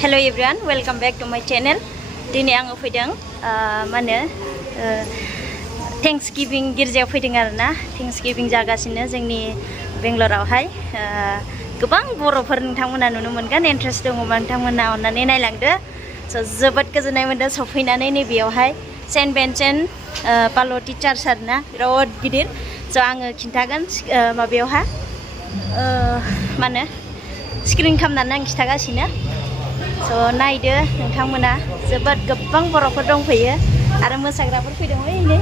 Hello everyone, welcome back to my channel. Dini ang fidang mana Thanksgiving girjaयाव फैदों आरोना Thanksgiving जागासिनो जोंनि बेंगलरावहाय गोबां बर'फोर नोंथांमोना नुनो मोनगोन इन्ट्रेस्ट दङबा नोंथांमोना अननानै नायलांदो जोबोद गोजोननाय मोनदों सफैनानै नैबेयावहाय सेन्ट भेन्सेन्ट पाल'टि चार्च आरोना बिराद गिदिर आङो खिन्थागोन माबायावहा माने स्क्रिन खालामनानै आं खिन्थागासिनो नायदो नोंथांमोना जोबोद गोबां बर'फोर दंफैयो आरो मोसाग्राफोर फैदों ओइनै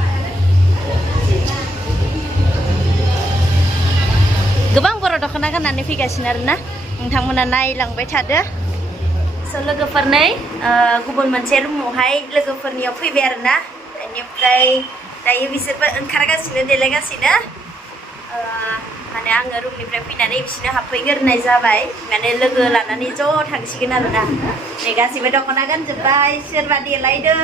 गोबां बर' दख'ना गाननानै फैगासिनो आरोना नोंथांमोना नायलांबाय थादो लोगोफोरनै गुबुन मोनसे रुमावहाय लोगोफोरनियाव फैबाय आरोना बेनिफ्राय दायो बिसोरबो ओंखारगासिनो देलायगासिनो माने आङो रुमनिफ्राय फैनानै बिसोरनो हाबफैग्रोनाय जाबाय माने लोगो लानानै ज' थांसिगोन आरोना नै गासिबो दख'ना गानजोब्बाय सोरबा देलायदों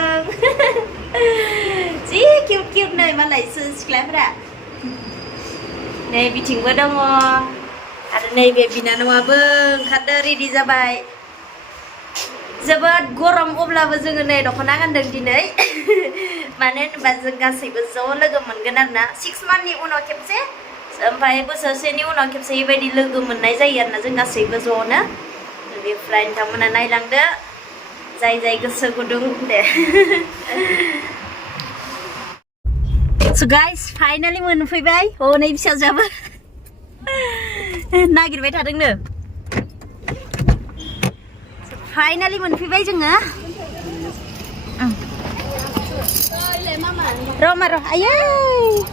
जि किउट किउट नै मालाय सिख्लाफोरा नै बिथिंबो दङ आरो नैबे बिनानावाबो ओंखारदों रेडि जाबाय जोबोद गरम अब्लाबो जोङो नै दख'ना गानदों दिनै मानो होनोबा जों गासैबो ज' लोगो मोनगोन आरोना 6 मान्थनि उनाव खेबसे ओमफ्राय बोसोरसेनि उनाव खेबसे बेबायदि लोगो मोननाय जायो आरोना जों गासैबो ज'नो बेनिफ्राय नोंथांमोना नायलांदो जाय जाय गोसो गुदुं दे So guys, finally मोनफैबाय नै फिसाजोआबो नागिरबाय थादोंनो फाइनालि मोनफैबाय जोङो र' आयै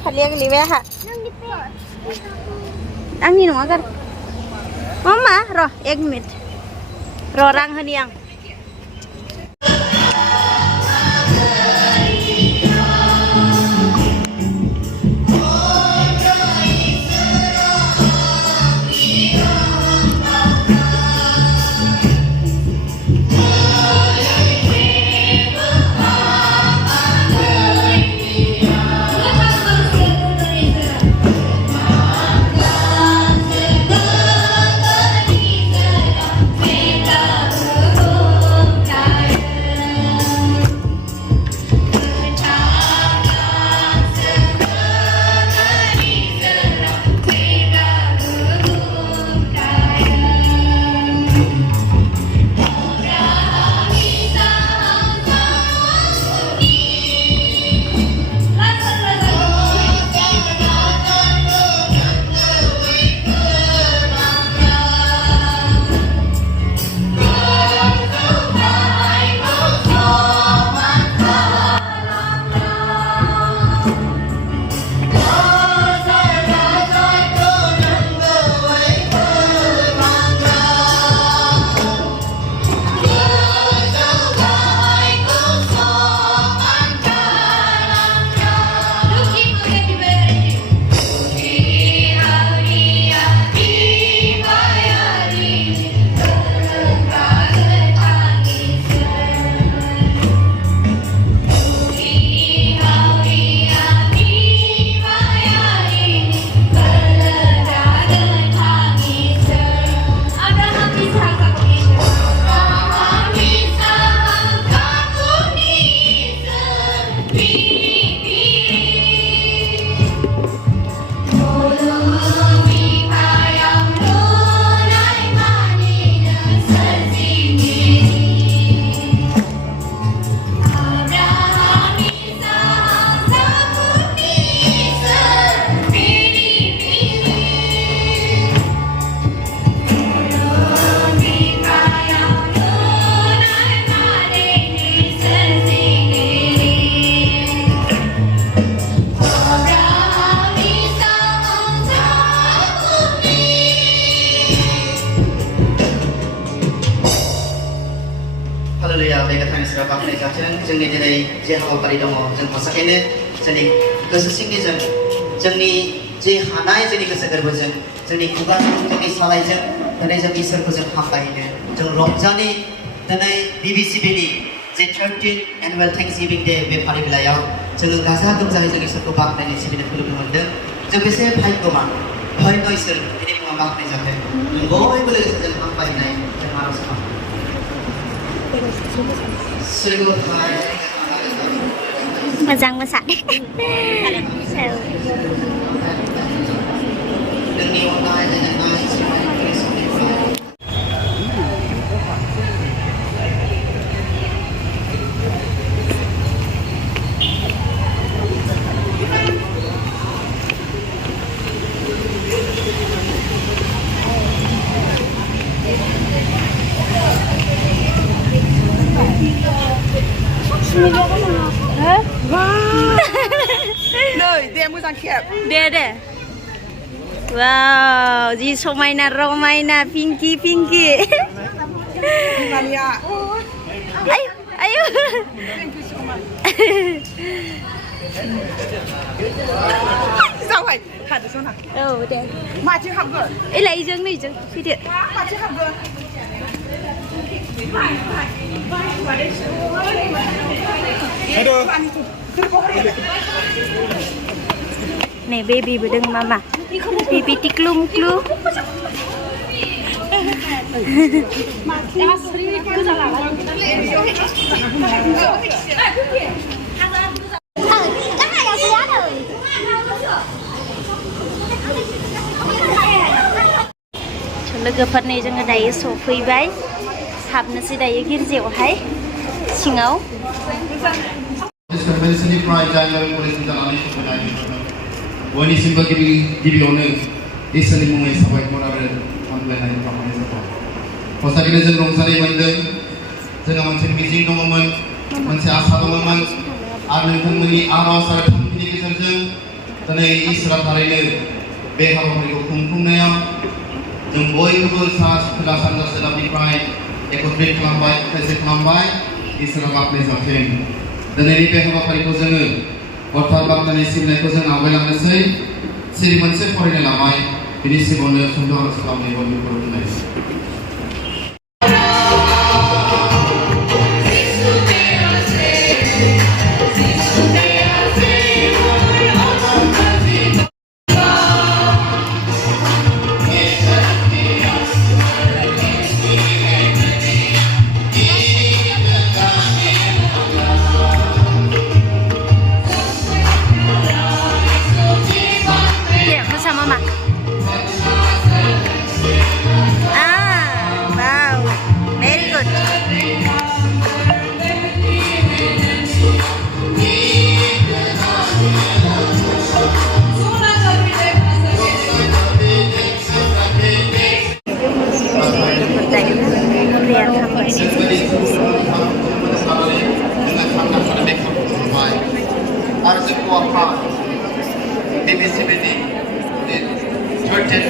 फालिया गोलैबाय आंहा आंनि नङा गार मामा र' 1 मिनिट र' रां होनि आं जोंनि दिनै जे हाबाफारि दङ जों हसाखैनो जोंनि गोसो सिंनिजों जोंनि जे हानाय जोंनि गोसो गोरबोजों जोंनि खुगा जोंनि सालायजों दिनै जों इसोरखौ जों हामबायनो जों रंजानि दिनै बिबिसिबिनि जे 13th एनुवेल थेंक्सगिभिं डे बे फालिथायाव जोङो गाजा गोमजायै जों इसोरखौ बाख्नायनो सिबिनो खुलुमनो मोनदों जों बेसे भाग्यवान धन्य इसोर बिनि मुङा बाख्नाय जाथों बयबो लोगोसे जों हामबायनाय जों आरज खालामो Selamat Moजां मोसादो जोंनि अननाय गोजोननाय सिबिनाय समनिफ्राय Nơi, dia moजां खेब. दे wow जि समायना रमायना Pinky Maria. ayo Thank you so much. जाबाय खादो सना औ दे माथिं हाबगोन एलाय इजों फैदो माथिं हाबगोन नै बेबीबो दों मामा बेबी टिक्लु लोगोफोर नै जोङो दायो सफैबाय हाबनोसै दायो गिर्जायावहाय सिङाव बयनिसिमबो गिबियावनो इसोरनि मुङै साबायखर आरो हामलायनाय बावहरनाय जाबाय हसाखैनो जों रंजानाय मोनदों जोंहा मोनसे मिजिं दङमोन मोनसे आसा दङमोन आरो नोंथांमोननि आरज आरो थांखिनि गेजेरजों दिनै इसोरा थारैनो बे हाबाफारिखौ खुंफुंनायाव जों बयबो सा खोला सानजा सोनाबनिफ्राय एकत्रित खालामबाय खायसे खालामबाय इसोरा बाख्नाय जाथों दिनैनि बे हाबाफारिखौ जोङो अर्थात बाख्नायनि सिबिनायखौ जों आवगायलांनोसै सिरि मोनसे फरायनाय लाबाय बिनि सिगाङावनो सुंद' आरज खालामनाय बयबो बुंनाय आरो जों हौवाफ्रा गिबिसिन चर्चेस